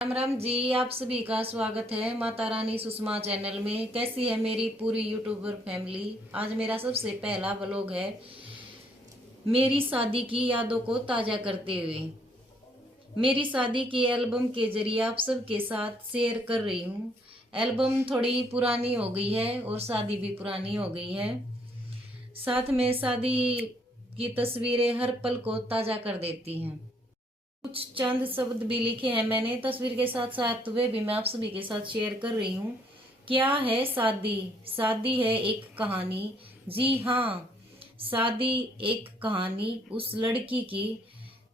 राम राम जी। आप सभी का स्वागत है माता रानी सुषमा चैनल में। कैसी है मेरी पूरी यूट्यूबर फैमिली। आज मेरा सबसे पहला व्लॉग है मेरी शादी की यादों को ताजा करते हुए। मेरी शादी की एल्बम के जरिए आप सबके साथ शेयर कर रही हूँ। एल्बम थोड़ी पुरानी हो गई है और शादी भी पुरानी हो गई है। साथ में शादी की तस्वीरें हर पल को ताजा कर देती हैं। कुछ चंद शब्द भी लिखे हैं मैंने तस्वीर के साथ साथ, वे भी मैं आप सभी के साथ शेयर कर रही हूँ। क्या है शादी? शादी है एक कहानी। जी हाँ, शादी एक कहानी उस लड़की की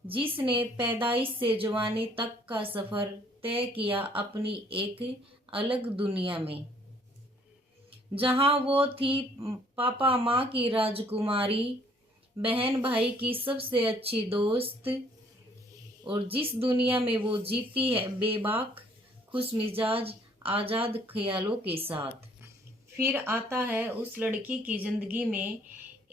जिसने पैदाइश से जवानी तक का सफर तय किया अपनी एक अलग दुनिया में, जहाँ वो थी पापा माँ की राजकुमारी, बहन भाई की सबसे अच्छी दोस्त, और जिस दुनिया में वो जीती है बेबाक, खुश मिजाज, आजाद ख्यालों के साथ। फिर आता है उस लड़की की जिंदगी में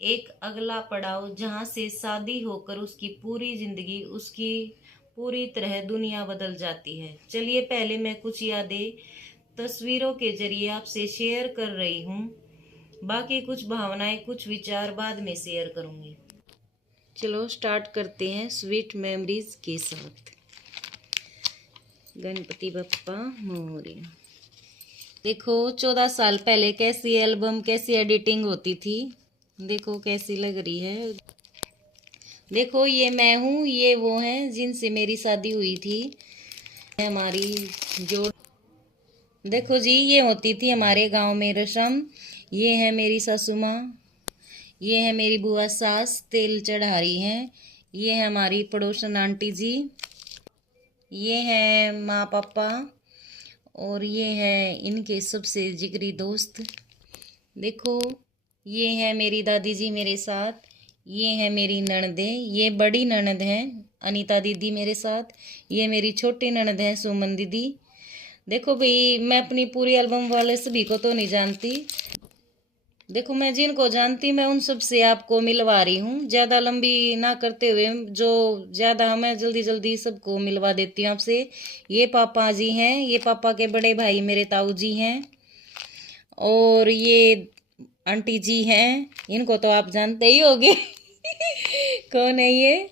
एक अगला पड़ाव, जहां से शादी होकर उसकी पूरी जिंदगी, उसकी पूरी तरह दुनिया बदल जाती है। चलिए पहले मैं कुछ यादें तस्वीरों के जरिए आपसे शेयर कर रही हूँ, बाकी कुछ भावनाएं कुछ विचार बाद में शेयर करूंगी। चलो स्टार्ट करते हैं स्वीट मेमोरीज के साथ। गणपति बप्पा मोरया। देखो 14 साल पहले कैसी एल्बम, कैसी एडिटिंग होती थी। देखो कैसी लग रही है। देखो ये मैं हूँ, ये वो हैं जिनसे मेरी शादी हुई थी। हमारी जो देखो जी, ये होती थी हमारे गांव में रस्म। ये है मेरी सासू माँ, ये है मेरी बुआ सास तेल चढ़ा रही हैं। ये है हमारी पड़ोसन आंटी जी, ये है माँ पापा, और ये है इनके सबसे जिगरी दोस्त। देखो ये है मेरी दादी जी मेरे साथ, ये है मेरी ननदें। ये बड़ी ननद हैं अनीता दीदी मेरे साथ, ये मेरी छोटी ननद है सुमन दीदी। देखो भाई, मैं अपनी पूरी एल्बम वाले सभी को तो नहीं जानती। देखो मैं जिनको जानती मैं उन सब से आपको मिलवा रही हूँ, ज्यादा लंबी ना करते हुए, जो ज्यादा मैं जल्दी जल्दी सबको मिलवा देती हूँ आपसे। ये पापा जी हैं, ये पापा के बड़े भाई मेरे ताऊ जी हैं, और ये आंटी जी हैं, इनको तो आप जानते ही होंगे। कौन है ये?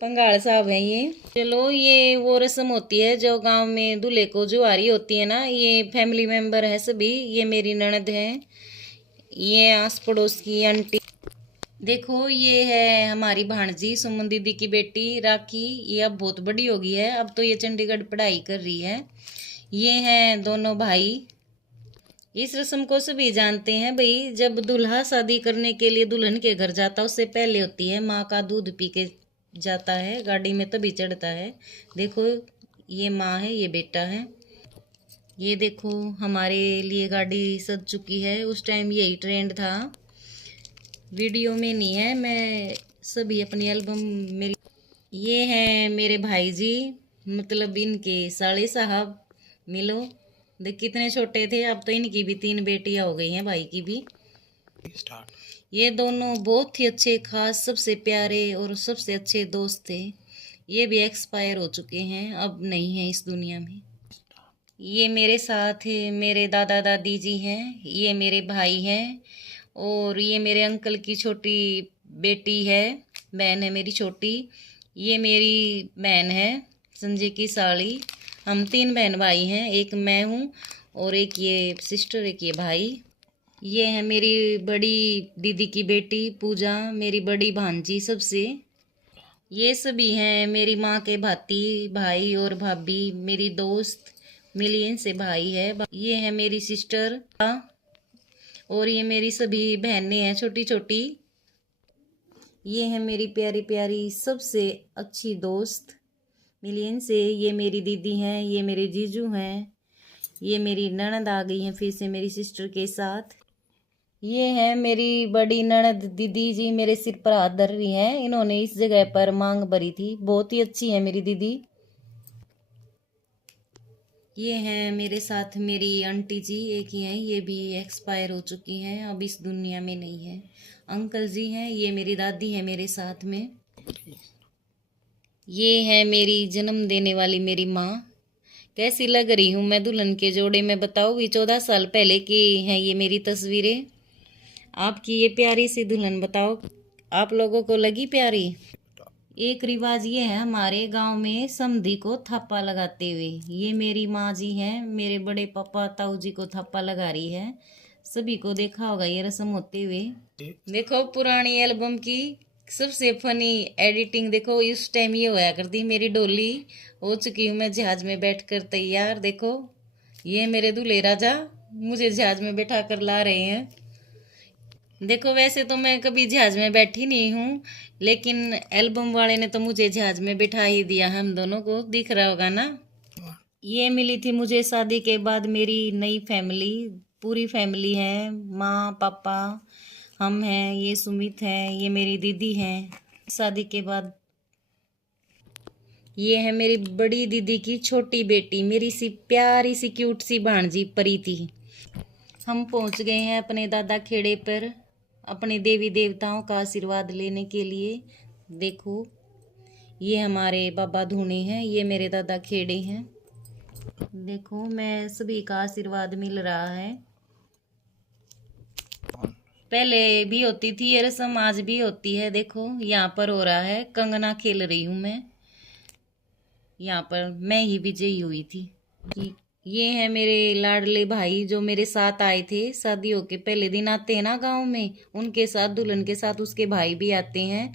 पंगाल साहब हैं ये। चलो ये वो रस्म होती है जो गांव में दूल्हे को जुआरी होती है ना। ये फैमिली मेंबर है सभी, ये मेरी ननद है, ये आस पड़ोस की आंटी। देखो ये है हमारी भांजी सुमन दीदी की बेटी राखी। ये अब बहुत बड़ी हो गई है, अब तो ये चंडीगढ़ पढ़ाई कर रही है। ये हैं दोनों भाई। इस रस्म को सभी जानते हैं भाई, जब दूल्हा शादी करने के लिए दुल्हन के घर जाता उससे पहले होती है माँ का दूध पी के जाता है, गाड़ी में तभी चढ़ता है। देखो ये माँ है, ये बेटा है। ये देखो हमारे लिए गाड़ी सज चुकी है, उस टाइम यही ट्रेंड था, वीडियो में नहीं है। मैं सभी अपनी एल्बम मेरी। ये हैं मेरे भाई जी, मतलब इनके साले साहब। मिलो, देख कितने छोटे थे, अब तो इनकी भी 3 बेटियां हो गई हैं, भाई की भी। ये दोनों बहुत ही अच्छे, खास, सबसे प्यारे और सबसे अच्छे दोस्त थे। ये भी एक्सपायर हो चुके हैं, अब नहीं है इस दुनिया में। ये मेरे साथ मेरे दादा दादी जी हैं, ये मेरे भाई हैं, और ये मेरे अंकल की छोटी बेटी है, बहन है मेरी छोटी। ये मेरी बहन है संजय की साली। हम 3 बहन भाई हैं, एक मैं हूँ और एक ये सिस्टर, एक ये भाई। ये है मेरी बड़ी दीदी की बेटी पूजा, मेरी बड़ी भांजी सबसे। ये सभी हैं मेरी माँ के भाती, भाई और भाभी, मेरी दोस्त, मिलियन से भाई है। ये है मेरी सिस्टर, और ये मेरी सभी बहनें हैं छोटी छोटी। ये है मेरी प्यारी प्यारी सबसे अच्छी दोस्त मिलियन से। ये मेरी दीदी हैं, ये मेरे जीजू हैं, ये मेरी ननद आ गई हैं फिर से मेरी सिस्टर के साथ। ये है मेरी बड़ी ननद दीदी जी, मेरे सिर पर हाथ धर रही हैं, इन्होंने इस जगह पर मांग भरी थी, बहुत ही अच्छी है मेरी दीदी। ये हैं मेरे साथ मेरी आंटी जी, एक ही हैं, ये भी एक्सपायर हो चुकी हैं, अब इस दुनिया में नहीं है। अंकल जी हैं, ये मेरी दादी है मेरे साथ में। ये है मेरी जन्म देने वाली मेरी माँ, कैसी लग रही हूँ मैं दुल्हन के जोड़े में, बताओ। ये 14 साल पहले की हैं ये मेरी तस्वीरें। आपकी ये प्यारी सी दुल्हन बताओ आप लोगों को लगी प्यारी? एक रिवाज ये है हमारे गांव में समधी को थप्पा लगाते हुए। ये मेरी माँ जी हैं, मेरे बड़े पापा ताऊ जी को थप्पा लगा रही है। सभी को देखा होगा ये रस्म होते हुए। देखो पुरानी एल्बम की सबसे फनी एडिटिंग देखो। इस टाइम ये होया करती मेरी डोली हो चुकी हूँ मैं जहाज में बैठकर तैयार। देखो ये मेरे दूल्हे राजा मुझे जहाज में बैठा कर ला रहे हैं। देखो वैसे तो मैं कभी जहाज में बैठी नहीं हूँ, लेकिन एल्बम वाले ने तो मुझे जहाज में बिठा ही दिया। हम दोनों को दिख रहा होगा ना। ये मिली थी मुझे शादी के बाद मेरी नई फैमिली। पूरी फैमिली है, माँ पापा हम हैं, ये सुमित है, ये मेरी दीदी है शादी के बाद। ये है मेरी बड़ी दीदी की छोटी बेटी, मेरी सी प्यारी सी क्यूट सी भांजी प्रीति। हम पहुंच गए हैं अपने दादा खेड़े पर अपने देवी देवताओं का आशीर्वाद लेने के लिए। देखो ये हमारे बाबा धूने हैं, ये मेरे दादा खेड़े हैं। देखो मैं सभी का आशीर्वाद मिल रहा है। पहले भी होती थी ये रस्म, आज भी होती है। देखो यहाँ पर हो रहा है, कंगना खेल रही हूँ मैं। यहाँ पर मैं ही विजयी हुई थी। ये है मेरे लाडले भाई जो मेरे साथ आए थे शादियों के पहले दिन। आते हैं ना गांव में, उनके साथ दुल्हन के साथ उसके भाई भी आते हैं।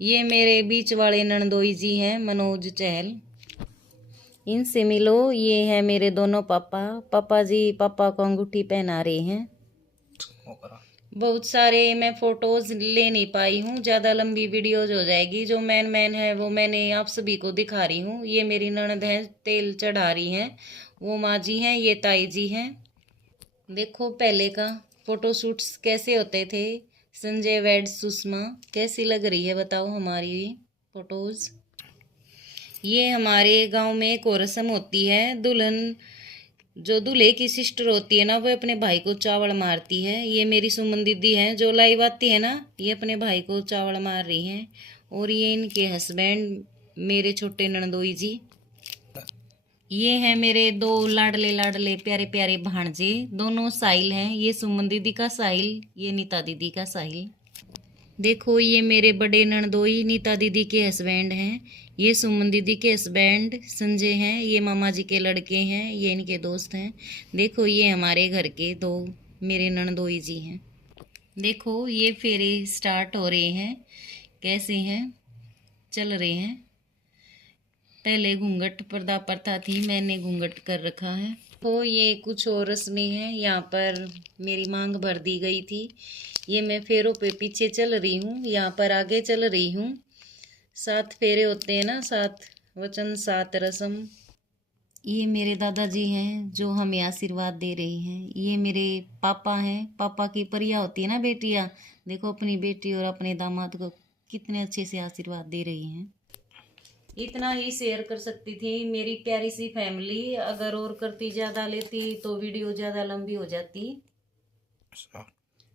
ये मेरे बीच वाले नंदोई जी हैं, मनोज चहल, इनसे मिलो। ये है मेरे दोनों पापा। पापा जी पापा को अंगूठी पहना रहे हैं। बहुत सारे मैं फोटोज ले नहीं पाई हूँ, ज़्यादा लंबी वीडियोज हो जाएगी। जो मैन है वो मैंने आप सभी को दिखा रही हूँ। ये मेरी ननद है, तेल चढ़ा रही हैं, वो माँ जी हैं, ये ताई जी हैं। देखो पहले का फोटो शूट्स कैसे होते थे। संजय वैड सुषमा कैसी लग रही है बताओ हमारी फोटोज। ये हमारे गांव में एक और रस्म होती है, दुल्हन जो दूल्हे की सिस्टर होती है ना, वो अपने भाई को चावल मारती है। ये मेरी सुमन दीदी है जो लाइव आती है ना, ये अपने भाई को चावल मार रही हैं। और ये इनके हस्बैंड मेरे छोटे नंदोई जी। ये हैं मेरे दो लाडले लाडले प्यारे प्यारे भांजे, दोनों साहिल हैं। ये सुमन दीदी का साहिल, ये नीता दीदी का साहिल। देखो ये मेरे बड़े नंदोई नीता दीदी के हस्बैंड हैं। ये सुमन दीदी के हस्बैंड संजय हैं, ये मामा जी के लड़के हैं, ये इनके दोस्त हैं। देखो ये हमारे घर के दो मेरे नंदोई जी हैं। देखो ये फेरे स्टार्ट हो रहे हैं, कैसे हैं चल रहे हैं। पहले घूंघट पर्दा प्रथा थी, मैंने घूंघट कर रखा है। तो ये कुछ और रस्में हैं। यहाँ पर मेरी मांग भर दी गई थी। ये मैं फेरों पे पीछे चल रही हूँ, यहाँ पर आगे चल रही हूँ। 7 फेरे होते हैं ना, 7 वचन 7 रस्म। ये मेरे दादाजी हैं जो हमें आशीर्वाद दे रहे हैं। ये मेरे पापा हैं, पापा की परिया होती है ना बेटियाँ। देखो अपनी बेटी और अपने दामाद को कितने अच्छे से आशीर्वाद दे रही हैं। इतना ही शेयर कर सकती थी मेरी प्यारी सी फैमिली। अगर और करती ज़्यादा लेती तो वीडियो ज़्यादा लंबी हो जाती।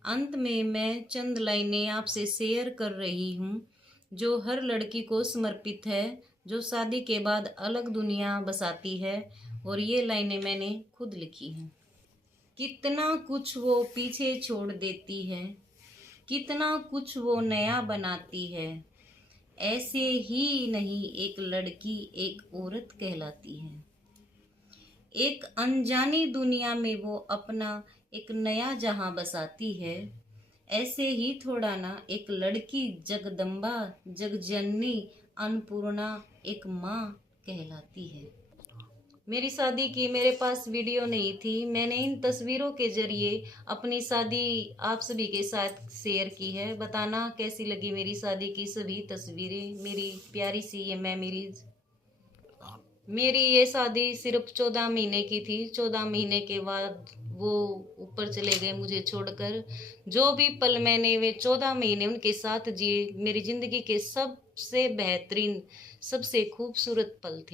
अंत में मैं चंद लाइनें आपसे शेयर कर रही हूँ जो हर लड़की को समर्पित है, जो शादी के बाद अलग दुनिया बसाती है। और ये लाइनें मैंने खुद लिखी हैं। कितना कुछ वो पीछे छोड़ देती है, कितना कुछ वो नया बनाती है। ऐसे ही नहीं एक लड़की एक औरत कहलाती है। एक अनजानी दुनिया में वो अपना एक नया जहां बसाती है। ऐसे ही थोड़ा ना एक लड़की जगदम्बा जगजननी अन्नपूर्णा एक माँ कहलाती है। मेरी शादी की मेरे पास वीडियो नहीं थी, मैंने इन तस्वीरों के जरिए अपनी शादी आप सभी के साथ शेयर की है। बताना कैसी लगी मेरी शादी की सभी तस्वीरें, मेरी प्यारी सी ये मेमोरीज। मेरी ये शादी सिर्फ 14 महीने की थी। 14 महीने के बाद वो ऊपर चले गए मुझे छोड़कर। जो भी पल मैंने वे 14 महीने उनके साथ जिए, मेरी ज़िंदगी के सबसे बेहतरीन सबसे खूबसूरत पल थे।